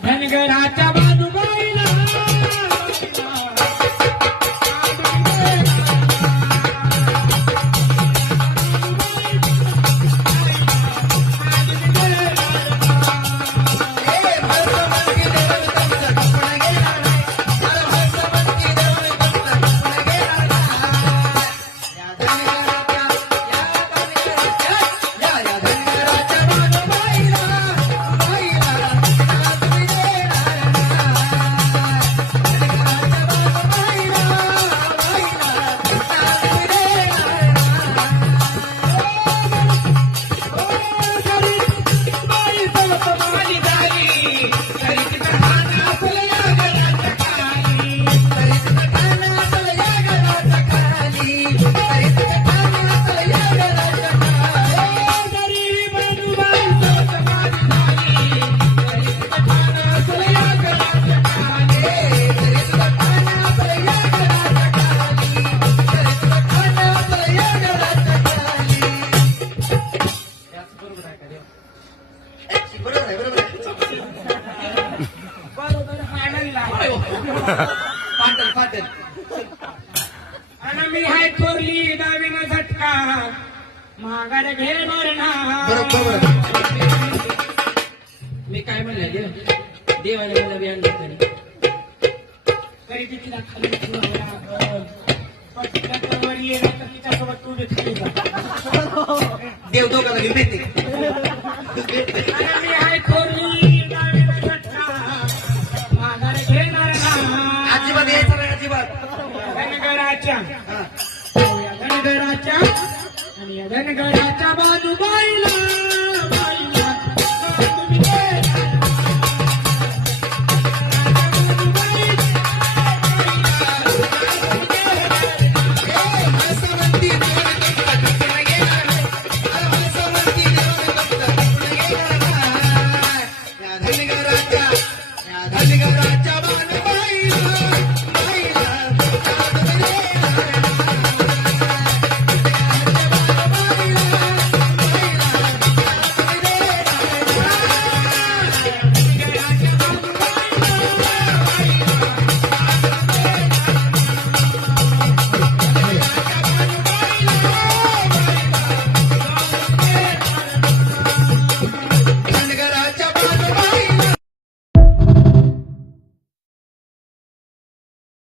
धनगराच्या बाजूबाईला पाटल पाटल आणि मी हाय थोरली डावीनं झटका माघार घेणार ना. बरोबर. मी काय म्हणलं देवाने मला बी आणलं तरी तिला खाली वर येणार तर तिच्यासोबत तू बी खाली जा. देव दोघाला घेऊन येते. आणि मी हाय थोरली डावीनं झटका माघार घेणार ना. अजिबात यायचं नाही अजिबात. धनगराच्या धनगराच्या आणि धनगराच्या बाजूबाईला